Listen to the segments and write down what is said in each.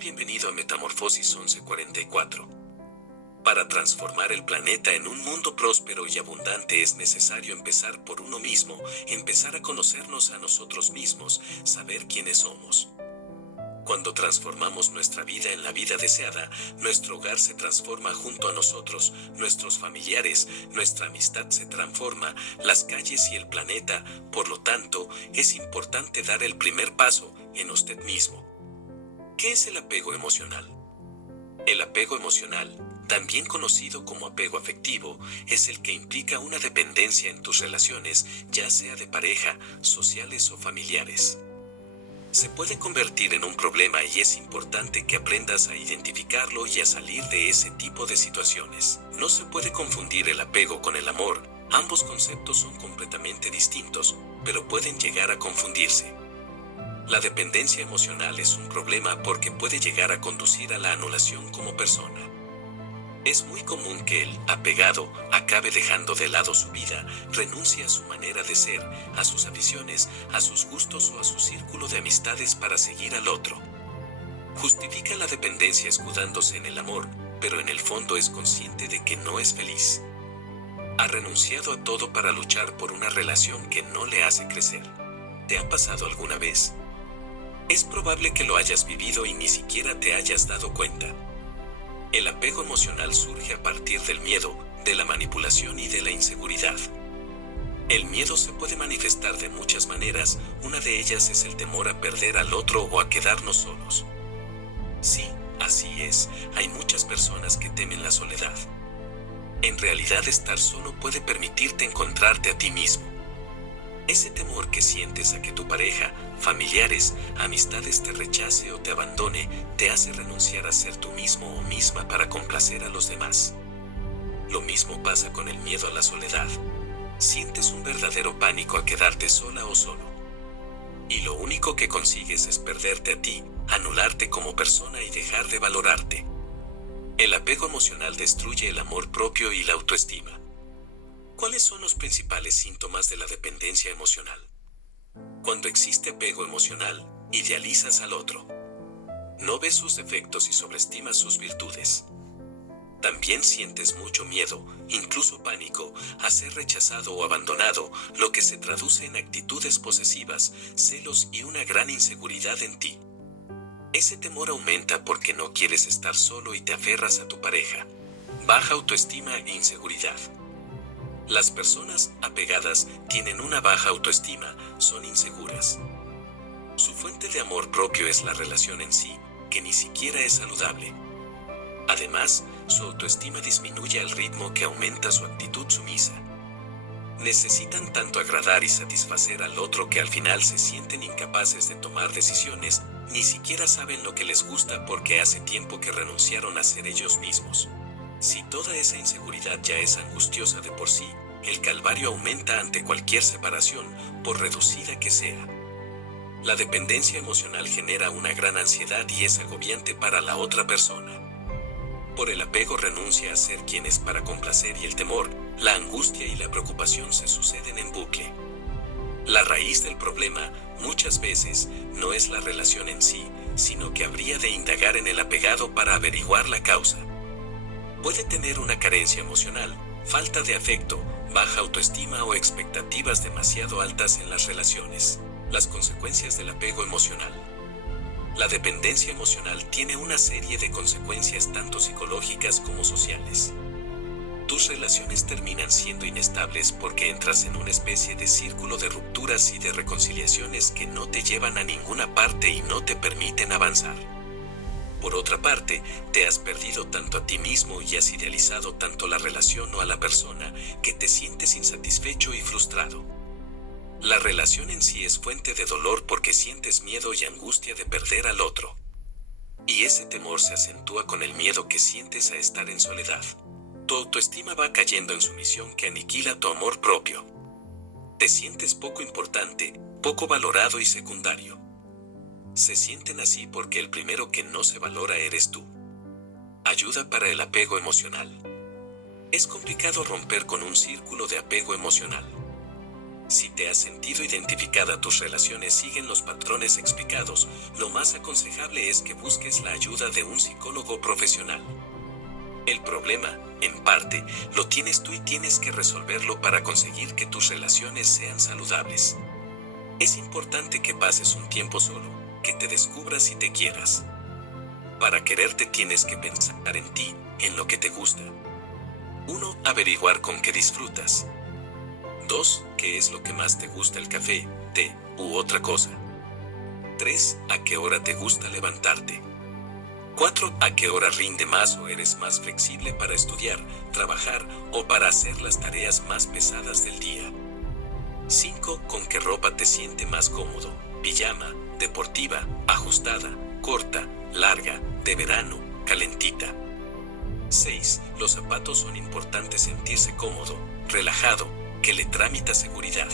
bienvenido a Metamorfosis 1144. Para transformar el planeta en un mundo próspero y abundante es necesario empezar por uno mismo, empezar a conocernos a nosotros mismos, saber quiénes somos. Cuando transformamos nuestra vida en la vida deseada, nuestro hogar se transforma junto a nosotros, nuestros familiares, nuestra amistad se transforma, las calles y el planeta. Por lo tanto, es importante dar el primer paso en usted mismo. ¿Qué es el apego emocional? El apego emocional, también conocido como apego afectivo, es el que implica una dependencia en tus relaciones, ya sea de pareja, sociales o familiares. Se puede convertir en un problema y es importante que aprendas a identificarlo y a salir de ese tipo de situaciones. No se puede confundir el apego con el amor, ambos conceptos son completamente distintos, pero pueden llegar a confundirse. La dependencia emocional es un problema porque puede llegar a conducir a la anulación como persona. Es muy común que el apegado acabe dejando de lado su vida, renuncie a su manera de ser, a sus aficiones, a sus gustos o a su círculo de amistades para seguir al otro. Justifica la dependencia escudándose en el amor, pero en el fondo es consciente de que no es feliz. Ha renunciado a todo para luchar por una relación que no le hace crecer. ¿Te ha pasado alguna vez? Es probable que lo hayas vivido y ni siquiera te hayas dado cuenta. El apego emocional surge a partir del miedo, de la manipulación y de la inseguridad. El miedo se puede manifestar de muchas maneras, una de ellas es el temor a perder al otro o a quedarnos solos. Sí, así es, hay muchas personas que temen la soledad. En realidad estar solo puede permitirte encontrarte a ti mismo. Ese temor que sientes a que tu pareja, familiares, amistades te rechace o te abandone, te hace renunciar a ser tú mismo o misma para complacer a los demás. Lo mismo pasa con el miedo a la soledad. Sientes un verdadero pánico a quedarte sola o solo. Y lo único que consigues es perderte a ti, anularte como persona y dejar de valorarte. El apego emocional destruye el amor propio y la autoestima. ¿Cuáles son los principales síntomas de la dependencia emocional? Cuando existe apego emocional, idealizas al otro. No ves sus defectos y sobreestimas sus virtudes. También sientes mucho miedo, incluso pánico, a ser rechazado o abandonado, lo que se traduce en actitudes posesivas, celos y una gran inseguridad en ti. Ese temor aumenta porque no quieres estar solo y te aferras a tu pareja. Baja autoestima e inseguridad. Las personas apegadas tienen una baja autoestima, son inseguras. Su fuente de amor propio es la relación en sí, que ni siquiera es saludable. Además, su autoestima disminuye al ritmo que aumenta su actitud sumisa. Necesitan tanto agradar y satisfacer al otro que al final se sienten incapaces de tomar decisiones, ni siquiera saben lo que les gusta porque hace tiempo que renunciaron a ser ellos mismos. Si toda esa inseguridad ya es angustiosa de por sí, el calvario aumenta ante cualquier separación, por reducida que sea. La dependencia emocional genera una gran ansiedad y es agobiante para la otra persona. Por el apego renuncia a ser quien es para complacer y el temor, la angustia y la preocupación se suceden en bucle. La raíz del problema, muchas veces, no es la relación en sí, sino que habría de indagar en el apegado para averiguar la causa. Puede tener una carencia emocional, falta de afecto, baja autoestima o expectativas demasiado altas en las relaciones. Las consecuencias del apego emocional. La dependencia emocional tiene una serie de consecuencias tanto psicológicas como sociales. Tus relaciones terminan siendo inestables porque entras en una especie de círculo de rupturas y de reconciliaciones que no te llevan a ninguna parte y no te permiten avanzar. Por otra parte, te has perdido tanto a ti mismo y has idealizado tanto la relación o a la persona que te sientes insatisfecho y frustrado. La relación en sí es fuente de dolor porque sientes miedo y angustia de perder al otro. Y ese temor se acentúa con el miedo que sientes a estar en soledad. Tu autoestima va cayendo en sumisión que aniquila tu amor propio. Te sientes poco importante, poco valorado y secundario. Se sienten así porque el primero que no se valora eres tú. Ayuda para el apego emocional. Es complicado romper con un círculo de apego emocional. Si te has sentido identificada, tus relaciones siguen los patrones explicados, lo más aconsejable es que busques la ayuda de un psicólogo profesional. El problema, en parte, lo tienes tú y tienes que resolverlo para conseguir que tus relaciones sean saludables. Es importante que pases un tiempo solo, que te descubras y te quieras. Para quererte tienes que pensar en ti, en lo que te gusta. 1. Averiguar con qué disfrutas. 2. ¿Qué es lo que más te gusta, el café, té u otra cosa? 3. ¿A qué hora te gusta levantarte? 4. ¿A qué hora rinde más o eres más flexible para estudiar, trabajar o para hacer las tareas más pesadas del día? 5. ¿Con qué ropa te siente más cómodo? Pijama, deportiva, ajustada, corta, larga, de verano, calentita. 6. Los zapatos son importantes, sentirse cómodo, relajado, que le tramita seguridad.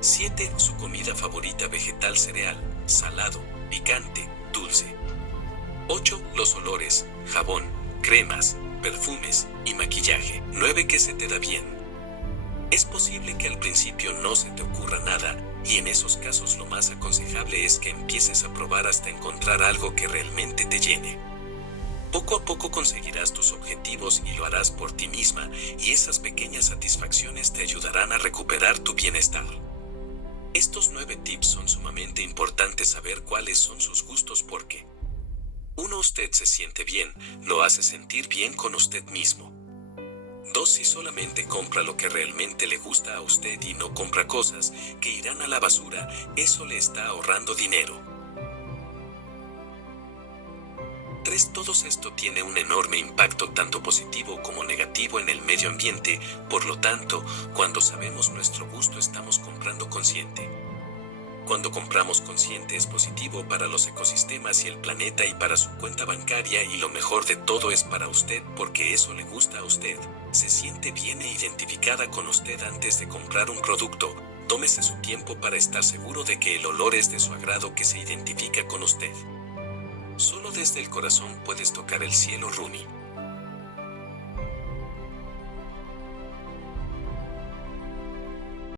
7. Su comida favorita, vegetal, cereal, salado, picante, dulce. 8. Los olores, jabón, cremas, perfumes y maquillaje. 9. ¿Qué se te da bien? Es posible que al principio no se te ocurra nada, y en esos casos lo más aconsejable es que empieces a probar hasta encontrar algo que realmente te llene. Poco a poco conseguirás tus objetivos y lo harás por ti misma, y esas pequeñas satisfacciones te ayudarán a recuperar tu bienestar. Estos 9 tips son sumamente importantes saber cuáles son sus gustos porque 1. Usted se siente bien, lo hace sentir bien con usted mismo. 2. Si solamente compra lo que realmente le gusta a usted y no compra cosas que irán a la basura, eso le está ahorrando dinero. 3. Todo esto tiene un enorme impacto tanto positivo como negativo en el medio ambiente, por lo tanto, cuando sabemos nuestro gusto estamos comprando consciente. Cuando compramos consciente es positivo para los ecosistemas y el planeta y para su cuenta bancaria, y lo mejor de todo es para usted porque eso le gusta a usted, se siente bien e identificada con usted. Antes de comprar un producto, tómese su tiempo para estar seguro de que el olor es de su agrado, que se identifica con usted. Solo desde el corazón puedes tocar el cielo, Rumi.